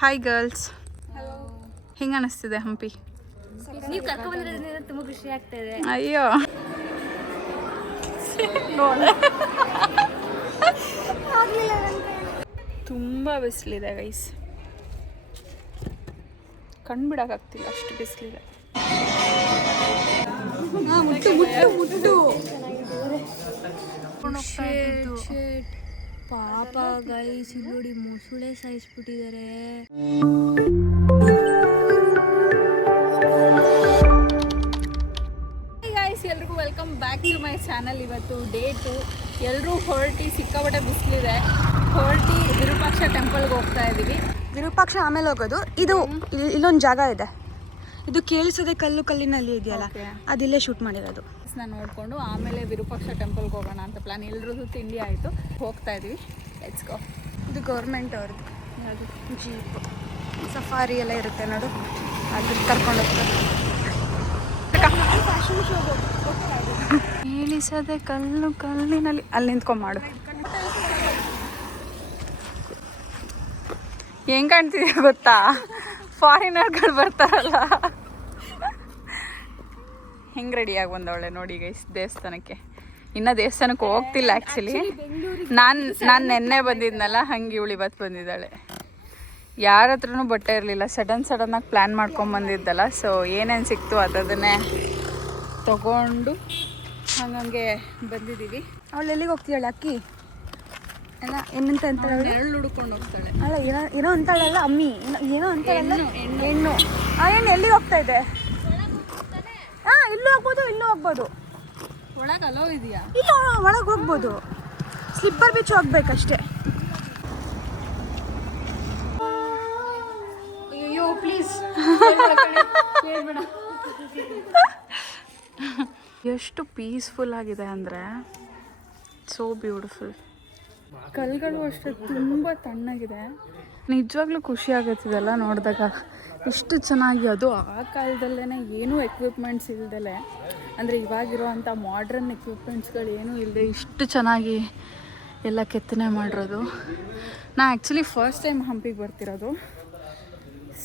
Hi girls, ಹೆಂಗೆ ಅನಿಸ್ತಿದೆ ಹಂಪಿ? ನೀವು ಕರ್ಕೊಂಡ್ಬಂದಿರೋದ್ರಿಂದ ತುಂಬ ಖುಷಿ ಆಗ್ತಾಯಿದೆ. ಅಯ್ಯೋ ತುಂಬ ಬಿಸಿಲಿದೆ ಗೈಸ್, ಕಣ್ಣು ಬಿಡೋಕ್ಕಾಗ್ತಿಲ್ಲ, ಅಷ್ಟು ಬಿಸಿಲಿದೆ. ಪಾಪ ಗೈಸ್, ನೋಡಿ ಮೊಸುಳೆ ಸಾಯಿಸ್ಬಿಟ್ಟಿದ್ದಾರೆ. ಎಲ್ರಿಗೂ welcome back to my channel. ಇವತ್ತು ಡೇ 2. ಎಲ್ಲರೂ ಹೊರಟಿ, ಸಿಕ್ಕಾಪಟ್ಟೆ ಬಿಸಿಲಿದೆ, ಹೊರಟಿ ವಿರೂಪಾಕ್ಷ ಟೆಂಪಲ್ಗೆ ಹೋಗ್ತಾ ಇದ್ದೀವಿ. ವಿರೂಪಾಕ್ಷ ಆಮೇಲೆ ಹೋಗೋದು. ಇದು ಇಲ್ಲೊಂದು ಜಾಗ ಇದೆ, ಇದು ಕೇಳಿಸೋದೆ ಕಲ್ಲಿನಲ್ಲಿ ಇದೆಯಲ್ಲ, ಅದಿಲ್ಲೇ ಶೂಟ್ ಮಾಡಿರೋದು. ನಾನು ನೋಡಿಕೊಂಡು ಆಮೇಲೆ ವಿರೂಪಾಕ್ಷ ಟೆಂಪಲ್ಗೆ ಹೋಗೋಣ ಅಂತ ಪ್ಲಾನ್. ಎಲ್ಲರದ್ದು ತಿಂಡಿ ಆಯಿತು, ಹೋಗ್ತಾ ಇದ್ದೀವಿ. Let's go. ಇದು ಗೌರ್ಮೆಂಟ್ ಅವ್ರದ್ದು ಯಾವುದು ಜೀಪ್ ಸಫಾರಿ ಎಲ್ಲ ಇರುತ್ತೆ ನೋಡು, ಅದ್ರ ಕರ್ಕೊಂಡು ಹೋಗ್ತಾರೆ. ಫ್ಯಾಷನ್ ಶೋಗೆ ಹೋಗ್ತಾ ಇದ್ದೀವಿ. ಕೇಳಿಸದೆ ಕಲ್ಲಿನಲ್ಲಿ ಅಲ್ಲಿ ನಿಂತ್ಕೊಂಡು ಮಾಡು. ಹೆಂಗೆ ಕಾಣ್ತಿದ್ಯಾ ಗೊತ್ತಾ, ಫಾರಿನರ್ಗಳು ಬರ್ತಾರಲ್ಲ ಹೆಂಗೆ ರೆಡಿಯಾಗಿ ಬಂದವಳೆ ನೋಡಿ ಗೈಸ್ ದೇವಸ್ಥಾನಕ್ಕೆ. ಇನ್ನೂ ದೇವಸ್ಥಾನಕ್ಕೆ ಹೋಗ್ತಿಲ್ಲ ಆ್ಯಕ್ಚುಲಿ. ನಾನು ನೆನ್ನೆ ಬಂದಿದ್ನಲ್ಲ, ಹಂಗೆ ಇವಳು ಇವತ್ತು ಬಂದಿದ್ದಾಳೆ. ಯಾರ ಹತ್ರನೂ ಬಟ್ಟೆ ಇರಲಿಲ್ಲ, ಸಡನ್ನಾಗಿ ಪ್ಲ್ಯಾನ್ ಮಾಡ್ಕೊಂಬಂದಿದ್ದಲ್ಲ. ಸೊ ಏನೇನು ಸಿಕ್ತು ಅದನ್ನೇ ತಗೊಂಡು ಹಂಗೆ ಬಂದಿದ್ದೀವಿ. ಅವಳು ಎಲ್ಲಿಗೆ ಹೋಗ್ತೀಯಾಳೆ ಅಕ್ಕಿ ಎಲ್ಲ ಏನಂತ ಅಂತಾಳೆ, ನೆರಳು ಹುಡ್ಕೊಂಡು ಹೋಗ್ತಾಳೆ. ಅಲ್ಲ ಏನೋ ಅಂತಾಳಲ್ಲ ಅಮ್ಮಿ, ಏನೋ ಅಂತಾಳಲ್ಲ ಹೆಣ್ಣು. ಆ ಹೆಣ್ಣು ಎಲ್ಲಿಗೆ ಹೋಗ್ತಾ ಇದೆ? ಇಲ್ಲೂ ಹೋಗ್ಬೋದು, ಇಲ್ಲೂ ಹೋಗ್ಬೋದು. ಒಳಗೆ ಅಲೋ ಇದೆಯಾ? ಇಲ್ಲ, ಒಳಗೆ ಹೋಗ್ಬೋದು, ಸ್ಲಿಪ್ಪರ್ ಬೀಚ್ ಹೋಗ್ಬೇಕಷ್ಟೇ. ಅಯ್ಯೋ ಪ್ಲೀಸ್ ಎಷ್ಟು ಪೀಸ್ಫುಲ್ ಆಗಿದೆ ಅಂದರೆ, ಸೋ ಬ್ಯೂಟಿಫುಲ್. ಕಲ್ಗಳು ಅಷ್ಟೇ ತುಂಬ ತಣ್ಣಗಿದೆ. ನಿಜವಾಗ್ಲೂ ಖುಷಿ ಆಗುತ್ತಿದೆಲ್ಲ ನೋಡಿದಾಗ, ಎಷ್ಟು ಚೆನ್ನಾಗಿ. ಅದು ಆ ಕಾಲದಲ್ಲೇ ಏನೂ ಎಕ್ವಿಪ್ಮೆಂಟ್ಸ್ ಇಲ್ದಲೆ, ಅಂದರೆ ಇವಾಗಿರುವಂಥ ಮಾಡ್ರನ್ ಎಕ್ವಿಪ್ಮೆಂಟ್ಸ್ಗಳು ಏನೂ ಇಲ್ಲದೆ ಇಷ್ಟು ಚೆನ್ನಾಗಿ ಎಲ್ಲ ಕೆತ್ತನೆ ಮಾಡಿರೋದು. ನಾ ಆ್ಯಕ್ಚುಲಿ ಫಸ್ಟ್ ಟೈಮ್ ಹಂಪಿಗೆ ಬರ್ತಿರೋದು.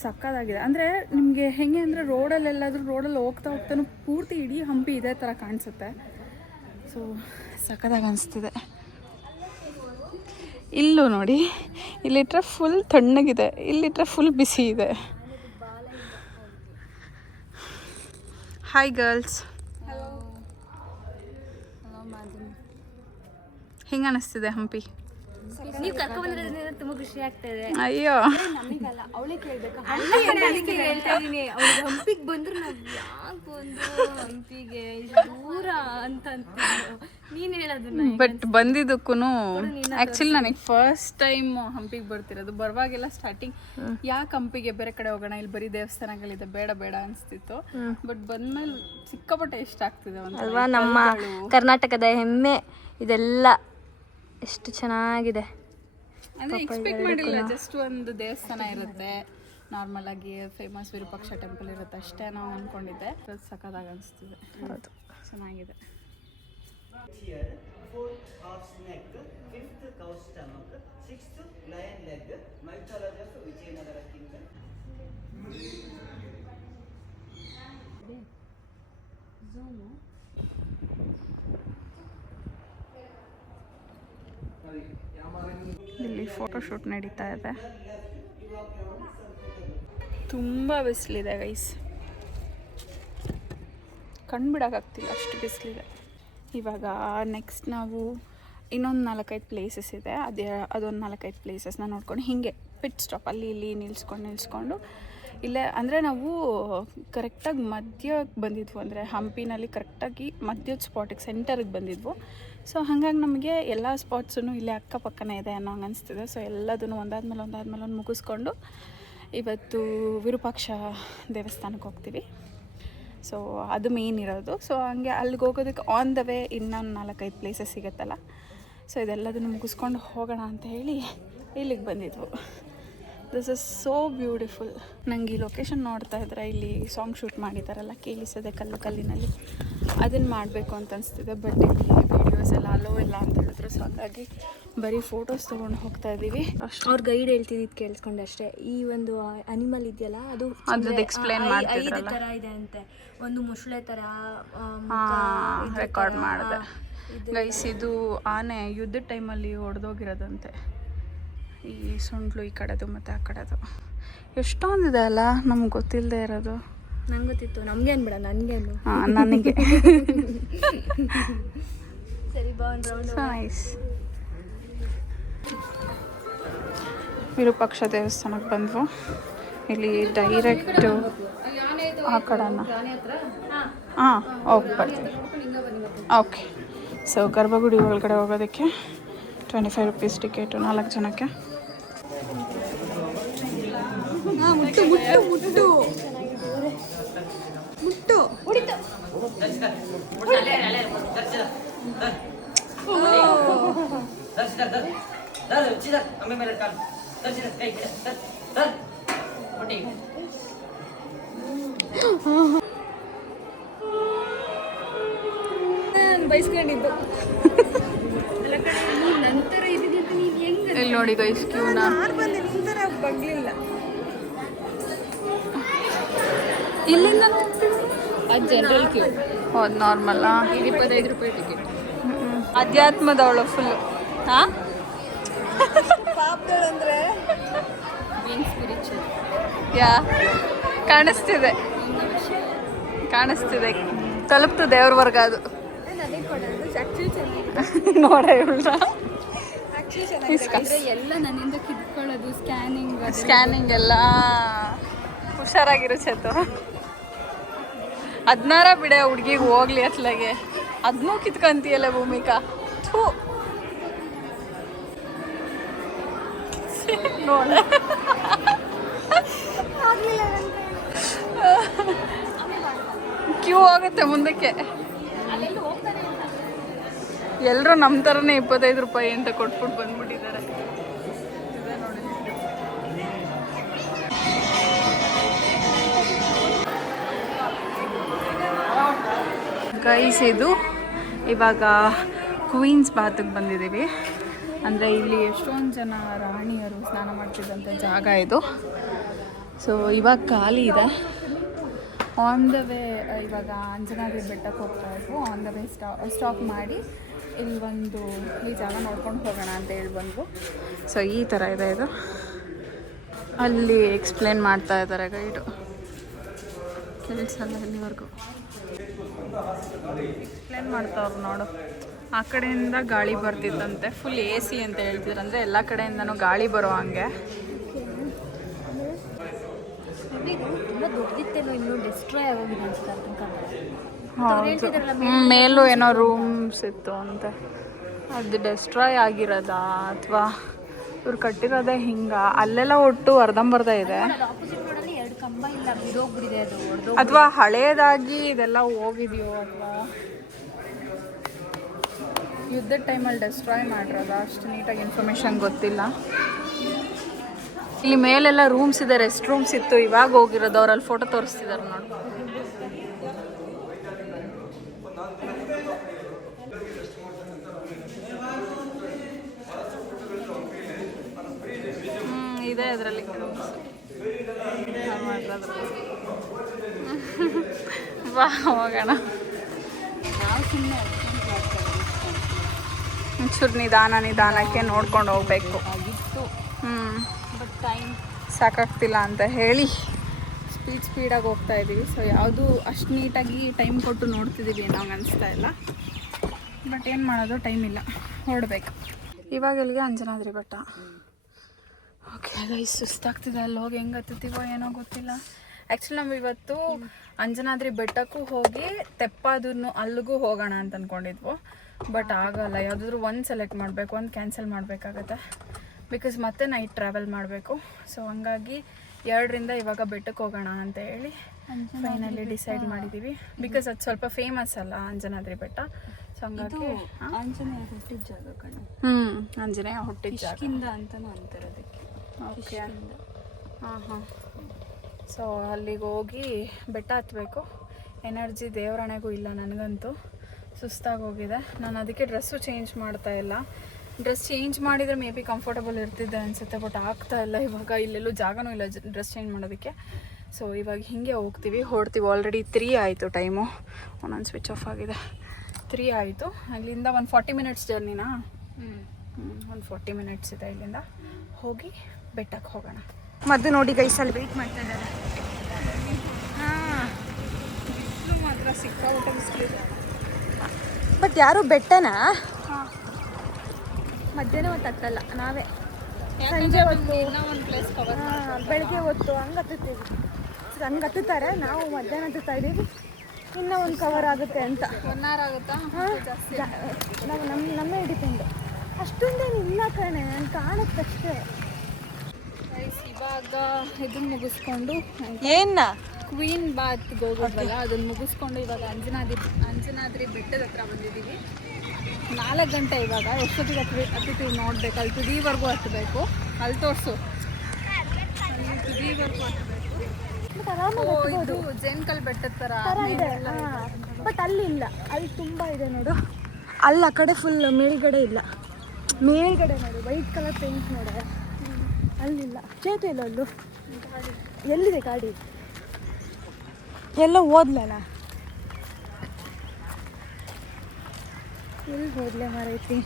ಸಕ್ಕತ್ತಾಗಿದೆ. ಅಂದರೆ ನಿಮಗೆ ಹೇಗೆ ಅಂದರೆ ರೋಡಲ್ಲಿ ಹೋಗ್ತಾನೂ ಪೂರ್ತಿ ಇಡೀ ಹಂಪಿ ಇದೇ ಥರ ಕಾಣಿಸುತ್ತೆ. ಸೊ ಸಕ್ಕತ್ತಾಗಿ ಅನಿಸ್ತಿದೆ. ಇಲ್ಲೂ ನೋಡಿ, ಇಲ್ಲಿಟ್ರೆ ಫುಲ್ ತಣ್ಣಗಿದೆ, ಇಲ್ಲಿಟ್ರೆ ಫುಲ್ ಬಿಸಿ ಇದೆ. ಹಾಯ್ ಗರ್ಲ್ಸ್, ಹೆಂಗೆ ಅನಿಸ್ತಿದೆ ಹಂಪಿ? ನೀವು ಕರ್ಕೊಂಡ್ಬಂದಿರೋದ್ರಿಂದ ತುಂಬ ಖುಷಿ ಆಗ್ತಾಯಿದೆ. ಅಯ್ಯೋ ನಮಗಲ್ಲ, ಅವಳೇ ಕೇಳಬೇಕು. ಅದಕ್ಕೆ ಹೇಳ್ತಾ ಇದ್ದೀನಿ, ಅವ್ಳಿಗೆ ಹಂಪಿಗೆ ಬಂದ್ರು ನಾವು ಯಾಕೆ ಬಂದು ಹಂಪಿಗೆ ದೂರ ಅಂತ ನೀನು ಹೇಳೋದನ್ನ. ಬಟ್ ಬಂದಿದ್ದಕ್ಕೂ ಆ್ಯಕ್ಚುಲಿ ನನಗೆ ಫಸ್ಟ್ ಟೈಮ್ ಹಂಪಿಗೆ ಬರ್ತಿರೋದು. ಬರುವಾಗೆಲ್ಲ ಸ್ಟಾರ್ಟಿಂಗ್ ಯಾಕೆ ಹಂಪಿಗೆ, ಬೇರೆ ಕಡೆ ಹೋಗೋಣ, ಇಲ್ಲಿ ಬರೀ ದೇವಸ್ಥಾನಗಳಿದೆ, ಬೇಡ ಅನಿಸ್ತಿತ್ತು. ಬಟ್ ಬಂದ್ಮೇಲೆ ಸಿಕ್ಕಾಪಟ್ಟೆ ಇಷ್ಟ ಆಗ್ತಿದೆ ಅಲ್ವಾ. ನಮ್ಮ ಕರ್ನಾಟಕದ ಹೆಮ್ಮೆ ಇದೆಲ್ಲ ಎಷ್ಟು ಚೆನ್ನಾಗಿದೆ ಅಂದರೆ ಎಕ್ಸ್ಪೆಕ್ಟ್ ಮಾಡಿಲ್ಲ. ಜಸ್ಟ್ ಒಂದು ದೇವಸ್ಥಾನ ಇರುತ್ತೆ, ನಾರ್ಮಲ್ ಆಗಿ ಫೇಮಸ್ ವಿರೂಪಾಕ್ಷ ಟೆಂಪಲ್ ಇರುತ್ತೆ ಅಷ್ಟೇ ನಾವು ಅಂದ್ಕೊಂಡಿದ್ದೆ. ಸಖತ್ತಾಗಿ ಅನಿಸ್ತಿದೆ. ಹೌದು, ಚೆನ್ನಾಗಿದೆ. ಇಲ್ಲಿ ಫೋಟೋಶೂಟ್ ನಡೀತಾ ಇದೆ. ತುಂಬ ಬಿಸಿಲಿದೆ ಗೈಸ್, ಕಣ್ಣು ಬಿಡೋಕ್ಕಾಗ್ತಿಲ್ಲ, ಅಷ್ಟು ಬಿಸಿಲಿದೆ. ಇವಾಗ ನೆಕ್ಸ್ಟ್ ನಾವು ಇನ್ನೊಂದು 4-5 ಪ್ಲೇಸಸ್ ಇದೆ, ಅದೊಂದು 4-5 ಪ್ಲೇಸಸ್ನ ನೋಡ್ಕೊಂಡು ಹಿಂಗೆ ಪಿಟ್ ಸ್ಟಾಪ್ ಅಲ್ಲಿ ಇಲ್ಲಿ ನಿಲ್ಲಿಸ್ಕೊಂಡು ಇಲ್ಲೇ, ಅಂದರೆ ನಾವು ಕರೆಕ್ಟಾಗಿ ಮಧ್ಯಕ್ಕೆ ಬಂದಿದ್ವು, ಅಂದರೆ ಹಂಪಿನಲ್ಲಿ ಕರೆಕ್ಟಾಗಿ ಮಧ್ಯದ ಸ್ಪಾಟಿಗೆ ಸೆಂಟರಿಗೆ ಬಂದಿದ್ವು. ಸೊ ಹಾಗಾಗಿ ನಮಗೆ ಎಲ್ಲ ಸ್ಪಾಟ್ಸೂ ಇಲ್ಲೇ ಅಕ್ಕಪಕ್ಕನೇ ಇದೆ ಅನ್ನೋ ಹಂಗೆ ಅನಿಸ್ತಿದೆ. ಸೊ ಎಲ್ಲದನ್ನು ಒಂದಾದ್ಮೇಲೆ ಒಂದು ಮುಗಿಸ್ಕೊಂಡು ಇವತ್ತು ವಿರೂಪಾಕ್ಷ ದೇವಸ್ಥಾನಕ್ಕೆ ಹೋಗ್ತೀವಿ. ಸೊ ಅದು ಮೇನ್ ಇರೋದು. ಸೊ ಹಂಗೆ ಅಲ್ಲಿಗೆ ಹೋಗೋದಕ್ಕೆ ಆನ್ ದ ವೇ ಇನ್ನೊಂದು 4-5 ಪ್ಲೇಸಸ್ ಸಿಗುತ್ತಲ್ಲ. ಸೊ ಇದೆಲ್ಲದನ್ನು ಮುಗಿಸ್ಕೊಂಡು ಹೋಗೋಣ ಅಂತ ಹೇಳಿ ಇಲ್ಲಿಗೆ ಬಂದಿದ್ವು. This is so beautiful. ನಂಗೆ ಈ ಲೊಕೇಶನ್ ನೋಡ್ತಾ ಇದ್ರೆ, ಇಲ್ಲಿ ಸಾಂಗ್ ಶೂಟ್ ಮಾಡಿದ್ದಾರಲ್ಲ, ಕೇಳಿಸದೆ ಕಲ್ಲಿನಲ್ಲಿ, ಅದನ್ನು ಮಾಡಬೇಕು ಅಂತ ಅನಿಸ್ತಿದೆ. ಬಟ್ ಇಲ್ಲಿ ವೀಡಿಯೋಸ್ ಎಲ್ಲ ಅಲೋ ಇಲ್ಲ ಅಂತ ಹೇಳಿದ್ರು. ಸೊ ಹಾಗಾಗಿ ಬರೀ ಫೋಟೋಸ್ ತೊಗೊಂಡು ಹೋಗ್ತಾ ಇದ್ದೀವಿ. ಅವ್ರ ಗೈಡ್ ಹೇಳ್ತಿದ್ದು ಕೇಳಿಸ್ಕೊಂಡೆ ಅಷ್ಟೇ. ಈ ಒಂದು ಅನಿಮಲ್ ಇದೆಯಲ್ಲ ಅದು ಅದ್ರದ್ದು ಎಕ್ಸ್ಪ್ಲೇನ್ 5 ಮಾಡ್ತಿದ್ರಲ್ಲ, ಥರ ಇದೆ ಅಂತೆ. ಒಂದು ಮುಸುಳೆ ಥರ ರೆಕಾರ್ಡ್ ಮಾಡಿದೆ ಗೈಸ್. ಇದು ಆನೆ ಯುದ್ಧದ ಟೈಮಲ್ಲಿ ಹೊಡೆದೋಗಿರೋದಂತೆ. ಈ ಸೊಂಡ್ಲು ಈ ಕಡೆದು ಮತ್ತು ಆ ಕಡೆದು ಎಷ್ಟೊಂದಿದೆ ಅಲ್ಲ, ನಮ್ಗೆ ಗೊತ್ತಿಲ್ಲದೆ ಇರೋದು. ನಂಗೆ ಗೊತ್ತಿತ್ತು, ನಮಗೆ ಅನ್ಬೇಡ, ನನಗೇನು. ಹಾಂ, ನನಗೆ. ಸರಿ, ಬಾ ಒಂದು ರೌಂಡ್. ನೈಸ್. ವಿರೂಪಾಕ್ಷ ದೇವಸ್ಥಾನಕ್ಕೆ ಬಂದ್ವು. ಇಲ್ಲಿ ಡೈರೆಕ್ಟು ಆ ಕಡೆನ ಹಾಂ ಹೋಗಿ ಬರ್ತೀವಿ. ಓಕೆ. ಸೊ ಗರ್ಭಗುಡಿ ಒಳಗಡೆ ಹೋಗೋದಕ್ಕೆ 25 ರೂಪೀಸ್ ಟಿಕೆಟು 4 ಜನಕ್ಕೆ. ಮುಟ್ಟು ಮುಟ್ಟು ಮುಟ್ಟು ಮುಟ್ಟು ಹೊಡಿತು. ಬಯಸ್ಕೊಂಡಿದ್ದು ನಂತರ ಇದೀನಿ ಅಂತ ನೀನು ಹೆಂಗೆ ಇಲ್ಲಿ ನೋಡಿ ಗೈಸ್, ಕ್ಯೂನ ಬಂದೆ ನಿಂತರ ಬಗ್ಲಿಲ್ಲ. ಇಲ್ಲಿಂದ ಅದು ಜನರಲ್ ಕ್ಯೂ. ಹೌದು, ನಾರ್ಮಲ್ಲಾ? 25 ರೂಪಾಯಿ ಟಿಕೆಟ್. ಅಧ್ಯಾತ್ಮದವಳು ಫುಲ್ಲು. ಹಾಂ, ಪಾಪದಳಂದ್ರೆ ಬೀಯಿಂಗ್ ಸ್ಪಿರಿಚುವಲ್. ಯಾ ಕಾಣಿಸ್ತಿದೆ, ಕಾಣಿಸ್ತಿದೆ, ತಲುಪ್ತು ದೇವ್ರವರ್ಗ ಅದು. ಅದೇ ಕೊಡೋದು ಆ್ಯಕ್ಚುಲಿ ಚೆನ್ನಾಗಿದೆ. ನೋಡ ಇವಳ ಆ್ಯಕ್ಚುಲಿ ಚೆನ್ನಾಗಿದೆ. ಎಲ್ಲ ನನ್ನಿಂದ ಕಿತ್ಕೊಳ್ಳೋದು, ಸ್ಕ್ಯಾನಿಂಗ್ ಎಲ್ಲ ಹುಷಾರಾಗಿರು ಚೇತು. 16 ಬಿಡೆ ಹುಡ್ಗಿಗೆ ಹೋಗ್ಲಿ ಅತ್ಲಾಗೆ, ಅದನ್ನೂ ಕಿತ್ಕೊಂತೀಯಲ್ಲ ಭೂಮಿಕಾ. ಥೂ, ನೋಡ ಕ್ಯೂ ಆಗುತ್ತೆ ಮುಂದಕ್ಕೆ. ಎಲ್ಲರೂ ನಮ್ಮ ಥರನೇ 25 ರೂಪಾಯಿ ಅಂತ ಕೊಟ್ಬಿಟ್ಟು ಬಂದ್ಬಿಟ್ಟಿದ್ದಾರೆ. ಗೈಸ್, ಇದು ಇವಾಗ ಕ್ವೀನ್ಸ್ ಬಾತಿಗೆ ಬಂದಿದ್ದೀವಿ. ಅಂದರೆ ಇಲ್ಲಿ ಎಷ್ಟೊಂದು ಜನ ರಾಣಿಯರು ಸ್ನಾನ ಮಾಡ್ತಿದ್ದಂಥ ಜಾಗ ಇದು. ಸೊ ಇವಾಗ ಖಾಲಿ ಇದೆ. ಆನ್ ದ ವೇ ಇವಾಗ ಅಂಜನಾದ್ರಿ ಬೆಟ್ಟಕ್ಕೆ ಹೋಗ್ತಾ ಇದ್ವು. ಆನ್ ದ ವೇ ಸ್ಟಾಪ್ ಮಾಡಿ ಇಲ್ಲಿ ಒಂದು ಈ ಜಾಗ ನೋಡ್ಕೊಂಡು ಹೋಗೋಣ ಅಂತ ಹೇಳಿ ಬಂದರು. ಸೊ ಈ ಥರ ಇದೆ ಇದು. ಅಲ್ಲಿ ಎಕ್ಸ್ಪ್ಲೇನ್ ಮಾಡ್ತಾ ಇದ್ದಾರೆ ಗೈಡು. ಕೆಲಸಲ್ಲ ಇಲ್ಲಿವರೆಗೂ ಎಕ್ಸ್ಪ್ಲೇನ್ ಮಾಡ್ತಾವ್ರು ನೋಡು. ಆ ಕಡೆಯಿಂದ ಗಾಳಿ ಬರ್ತಿತ್ತಂತೆ, ಫುಲ್ AC ಅಂತ ಹೇಳ್ತಿದ್ರು. ಅಂದರೆ ಎಲ್ಲ ಕಡೆಯಿಂದನೂ ಗಾಳಿ ಬರೋ ಹಂಗೆ. ತುಂಬ ದೊಡ್ಡದಿತ್ತೇನೋ, ಇನ್ನೂ ಡಿಸ್ಟ್ರಾಯ್ ಆಗೋಗಿದೆ ಅನ್ಸುತ್ತೆ. ಹೌದು, ಮೇಲೂ ಏನೋ ರೂಮ್ಸ್ ಇತ್ತು ಅಂತ. ಅದು ಡೆಸ್ಟ್ರಾಯ್ ಆಗಿರೋದಾ ಅಥವಾ ಇವ್ರು ಕಟ್ಟಿರೋದೇ ಹಿಂಗ? ಅಲ್ಲೆಲ್ಲ ಒಟ್ಟು ಅರ್ಧಂಬರ್ಧ ಇದೆ. ಆಪೋಸಿಟ್ ರೋಡಲ್ಲಿ 2 ಕಂಬ ಇಲ್ಲ, ಬಿಡೋಗ್ಬಿಟ್ಟಿದೆ ಅದು. ಅಥವಾ ಹಳೇದಾಗಿ ಇದೆಲ್ಲ ಹೋಗಿದೆಯೋ ಅಥವಾ ಯುದ್ಧದ ಟೈಮಲ್ಲಿ ಡೆಸ್ಟ್ರಾಯ್ ಮಾಡಿರೋದ? ಅಷ್ಟು ನೀಟಾಗಿ ಇನ್ಫಾರ್ಮೇಷನ್ ಗೊತ್ತಿಲ್ಲ. ಇಲ್ಲಿ ಮೇಲೆಲ್ಲ ರೂಮ್ಸ್ ಇದೆ, ರೆಸ್ಟ್ ರೂಮ್ಸ್ ಇತ್ತು, ಇವಾಗ ಹೋಗಿರೋದು. ಅವರಲ್ಲಿ ಫೋಟೋ ತೋರಿಸ್ತಿದ್ದಾರೆ ನೋಡಿ. ಇದೆ ಅದರಲ್ಲಿ ರೂಮ್ಸ್. ಬಾ ಹೋಗೋಣ. ನಾವು ಸುಮ್ಮನೆ ಒಂಚೂರು ನಿಧಾನಕ್ಕೆ ನೋಡ್ಕೊಂಡು ಹೋಗ್ಬೇಕು. ಆಗಿತ್ತು. ಬಟ್ ಟೈಮ್ ಸಾಕಾಗ್ತಿಲ್ಲ ಅಂತ ಹೇಳಿ ಸ್ಪೀಡಾಗಿ ಹೋಗ್ತಾ ಇದ್ದೀವಿ. ಸೊ ಯಾವುದು ಅಷ್ಟು ನೀಟಾಗಿ ಟೈಮ್ ಕೊಟ್ಟು ನೋಡ್ತಿದ್ದೀವಿ ನಾವು ಅನಿಸ್ತಾ ಇಲ್ಲ. ಬಟ್ ಏನು ಮಾಡೋದು, ಟೈಮ್ ಇಲ್ಲ, ಹೊರಡ್ಬೇಕು. ಇವಾಗ ಇಲ್ಲಿಗೆ ಅಂಜನಾದ್ರಿ ಬೆಟ್ಟ. ಓಕೆ ಗೈಸ್, ಸುಸ್ತಾಗ್ತಿದೆ. ಅಲ್ಲಿ ಹೋಗಿ ಹೆಂಗೆ ಹತ್ತುತ್ತೀವೋ ಏನೋ ಗೊತ್ತಿಲ್ಲ. ಆ್ಯಕ್ಚುಲಿ ನಾವು ಇವತ್ತು ಅಂಜನಾದ್ರಿ ಬೆಟ್ಟಕ್ಕೂ ಹೋಗಿ ತೆಪ್ಪಾದೂರ್ನು ಅಲ್ಲಿಗೂ ಹೋಗೋಣ ಅಂತ ಅಂದ್ಕೊಂಡಿದ್ವು. ಬಟ್ ಆಗಲ್ಲ, ಯಾವುದಾದ್ರೂ ಒಂದು ಸೆಲೆಕ್ಟ್ ಮಾಡಬೇಕು, ಒಂದು ಕ್ಯಾನ್ಸಲ್ ಮಾಡಬೇಕಾಗತ್ತೆ. ಬಿಕಾಸ್ ಮತ್ತೆ ನೈಟ್ ಟ್ರಾವೆಲ್ ಮಾಡಬೇಕು. ಸೊ ಹಂಗಾಗಿ 2ರಿಂದ ಇವಾಗ ಬೆಟ್ಟಕ್ಕೆ ಹೋಗೋಣ ಅಂತ ಹೇಳಿ ಫೈನಲಿ ಡಿಸೈಡ್ ಮಾಡಿದ್ದೀವಿ. ಬಿಕಾಸ್ ಅದು ಸ್ವಲ್ಪ ಫೇಮಸ್ ಅಲ್ಲ ಅಂಜನಾದ್ರಿ ಬೆಟ್ಟ. ಸೊ ಹಂಗಾಗಿ ಆಂಜನೇಯ ಹುಟ್ಟಿದ ಜಾಗ ಕಣ. ಆಂಜನೇಯ ಹುಟ್ಟಿದ ಜಾಗ ಅಂತಲೂ ಅಂತಾರೆ ಅದಕ್ಕೆ. ಓಕೆ. ಹಾಂ. ಸೊ ಅಲ್ಲಿಗೆ ಹೋಗಿ ಬೆಟ್ಟ ಹತ್ತಬೇಕು. ಎನರ್ಜಿ ದೇವರಣೆಗೂ ಇಲ್ಲ ನನಗಂತೂ. ಸುಸ್ತಾಗಿ ಹೋಗಿದೆ. ನಾನು ಅದಕ್ಕೆ ಡ್ರೆಸ್ಸು ಚೇಂಜ್ ಮಾಡ್ತಾ ಇಲ್ಲ. ಡ್ರೆಸ್ ಚೇಂಜ್ ಮಾಡಿದರೆ ಮೇ ಬಿ ಕಂಫರ್ಟಬಲ್ ಇರ್ತಿದ್ದೆ ಅನಿಸುತ್ತೆ, ಬಟ್ ಆಗ್ತಾ ಇಲ್ಲ ಇವಾಗ. ಇಲ್ಲೆಲ್ಲೂ ಜಾಗನೂ ಇಲ್ಲ ಡ್ರೆಸ್ ಚೇಂಜ್ ಮಾಡೋದಕ್ಕೆ. ಸೊ ಇವಾಗ ಹೀಗೆ ಹೊರಡ್ತೀವಿ. ಆಲ್ರೆಡಿ 3 ಆಯಿತು ಟೈಮು. ಒಂದೊಂದು ಸ್ವಿಚ್ ಆಫ್ ಆಗಿದೆ. 3 ಆಯಿತು. ಅಲ್ಲಿಂದ ಒಂದು 40 ಮಿನಿಟ್ಸ್ ಜರ್ನಿನಾ? ಒಂದು 40 ಮಿನಿಟ್ಸ್ ಇದೆ. ಇಲ್ಲಿಂದ ಹೋಗಿ ಬೆಟ್ಟಕ್ಕೆ ಹೋಗೋಣ. ಮದ್ದು ನೋಡಿ ಗೈಸಲ್ಲಿ ವೆಯ್ಟ್ ಮಾಡ್ತಾ ಇದ್ದಾರೆ. ಬಿಸಿಲು ಮಾತ್ರ ಸಿಕ್ಕಾಬಿಟ್ಟೆ ಬಿಸಿಲಿದೆ. ಬಟ್ ಯಾರು ಬೆಟ್ಟನಾ ಹಾಂ, ಮಧ್ಯಾಹ್ನ ಹೊತ್ತು ಹತ್ತಲ್ಲ, ನಾವೇ ಸಂಜೆ ಹೊತ್ತು ಇನ್ನೂ ಒಂದು ಪ್ಲೇಸ್ ಕವರ್. ಬೆಳಗ್ಗೆ ಹೊತ್ತು ಹಂಗೆ ಹತ್ತುತ್ತೀವಿ. ಹಂಗೆ ಹತ್ತುತ್ತಾರೆ, ನಾವು ಮಧ್ಯಾಹ್ನ ಹತ್ತುತ್ತಾ ಇದ್ದೀವಿ. ಇನ್ನೂ ಒಂದು ಕವರ್ ಆಗುತ್ತೆ ಅಂತ. 1 hour ಆಗುತ್ತಾ? ಜಾಸ್ತಿ. ನಾವು ನಮ್ಮೇ ಡಿಪೆಂಡ್. ಅಷ್ಟೊಂದೇನು ಇಲ್ಲ ಕಣೆ, ನಾನು ಕಾಣುತ್ತಷ್ಟೇ. ಇವಾಗ ಇದನ್ನು ಮುಗಿಸ್ಕೊಂಡು ಏನ ಕ್ವೀನ್ ಬಾತ್ಗೆ ಹೋಗೋದ್ವಲ್ಲ, ಅದನ್ನು ಮುಗಿಸ್ಕೊಂಡು ಇವಾಗ ಅಂಜನಾದ್ರಿ ಬೆಟ್ಟದ ಹತ್ರ ಬಂದಿದ್ದೀವಿ. 4 ಗಂಟೆ ಇವಾಗ. ಎಷ್ಟೊತ್ತಿಗೆ ಹತ್ತಿತೀವಿ ನೋಡ್ಬೇಕು. ಅಲ್ಲಿ ತುದಿವರೆಗೂ ಹತ್ತಬೇಕು. ಅಲ್ಲಿ ತೋರಿಸು, ಅಲ್ಲಿ ತುದಿವರೆಗೂ ಹತ್ತಬೇಕು. ಬಟ್ ಆರಾಮಾಗಿ ಇದು ಜೇನ್ಕಲ್ ಬೆಟ್ಟದ ಥರ ಇದೆ. ಬಟ್ ಅಲ್ಲಿ ಇಲ್ಲ, ಅಲ್ಲಿ ತುಂಬ ಇದೆ ನೋಡು. ಅಲ್ಲಿ ಆ ಕಡೆ ಫುಲ್ ಮೇಲ್ಗಡೆ ಇಲ್ಲ. ಮೇಲ್ಗಡೆ ನೋಡು, ವೈಟ್ ಕಲರ್ ಪೇಂಟ್ ನೋಡ. ಅಲ್ಲಿಲ್ಲ. ಚೇತು ಇಲ್ಲ ಅಲ್ಲೂ. ಎಲ್ಲಿದೆ ಗಾಡಿ? ಎಲ್ಲ ಓದ್ಲಲ್ಲ. ಎಲ್ಲಿ ಹೋದ್ಲೆ ಮಾರೈತಿ.